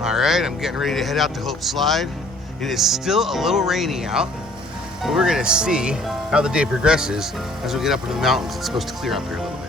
Alright, I'm getting ready to head out to Hope Slide. It is still a little rainy out, but we're gonna see how the day progresses as we get up into the mountains. It's supposed to clear up here a little bit.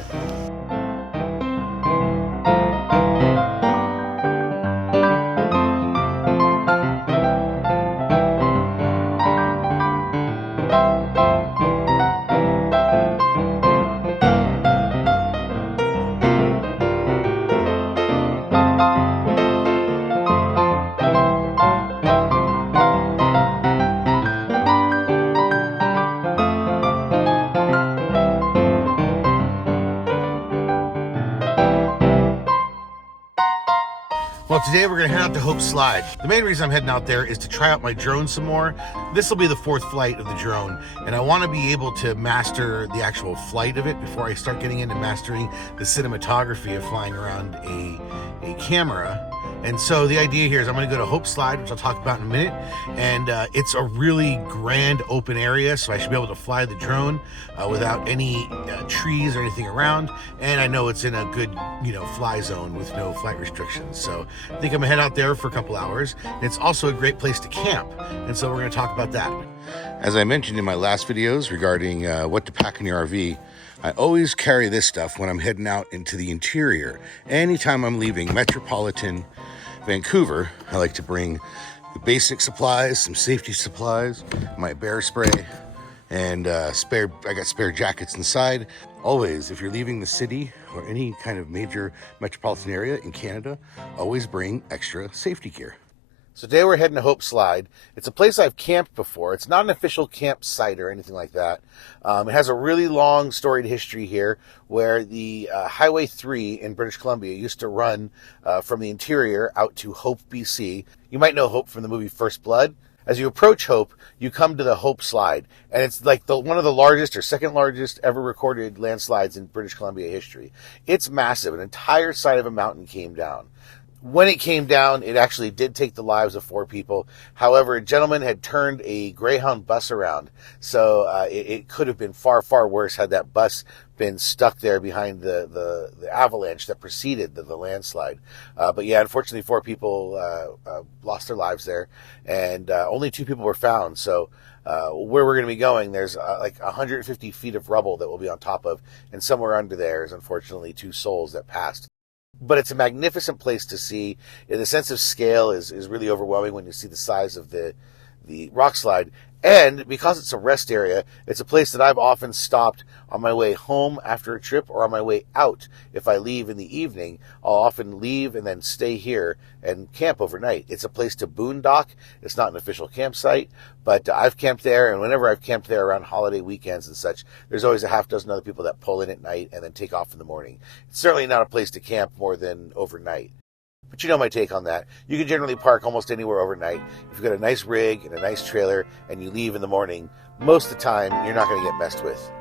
Well, today we're gonna head out to Hope Slide. The main reason I'm heading out there is to try out my drone some more. This will be the 4th flight of the drone, and I wanna be able to master the actual flight of it before I start getting into mastering the cinematography of flying around a camera. And so the idea here is I'm gonna go to Hope Slide, which I'll talk about in a minute, and it's a really grand open area, so I should be able to fly the drone without any trees or anything around, and I know it's in a good, fly zone with no flight restrictions. So I think I'm gonna head out there for a couple hours. It's also a great place to camp, and so we're gonna talk about that. As I mentioned in my last videos regarding what to pack in your RV, I always carry this stuff when I'm heading out into the interior. Anytime I'm leaving metropolitan Vancouver, I like to bring the basic supplies, some safety supplies, my bear spray, and I got spare jackets inside. Always, if you're leaving the city or any kind of major metropolitan area in Canada, always bring extra safety gear. So today we're heading to Hope Slide. It's a place I've camped before. It's not an official campsite or anything like that. It has a really long storied history here where the Highway 3 in British Columbia used to run from the interior out to Hope, BC. You might know Hope from the movie First Blood. As you approach Hope, you come to the Hope Slide, and it's like one of the largest or second largest ever recorded landslides in British Columbia history. It's massive. An entire side of a mountain came down. When it came down, it actually did take the lives of 4 people. However, a gentleman had turned a Greyhound bus around, so it could have been far, far worse had that bus been stuck there behind the avalanche that preceded the landslide. But yeah, unfortunately, 4 people lost their lives there, and only 2 people were found. So where we're going to be going, there's like 150 feet of rubble that we'll be on top of, and somewhere under there is unfortunately 2 souls that passed. But it's a magnificent place to see. The sense of scale is really overwhelming when you see the size of the rock slide. And because it's a rest area, it's a place that I've often stopped on my way home after a trip or on my way out. If I leave in the evening, I'll often leave and then stay here and camp overnight. It's a place to boondock. It's not an official campsite, but I've camped there, and whenever I've camped there around holiday weekends and such, there's always a half dozen other people that pull in at night and then take off in the morning. It's certainly not a place to camp more than overnight. But you know my take on that. You can generally park almost anywhere overnight. If you've got a nice rig and a nice trailer and you leave in the morning, most of the time you're not going to get messed with.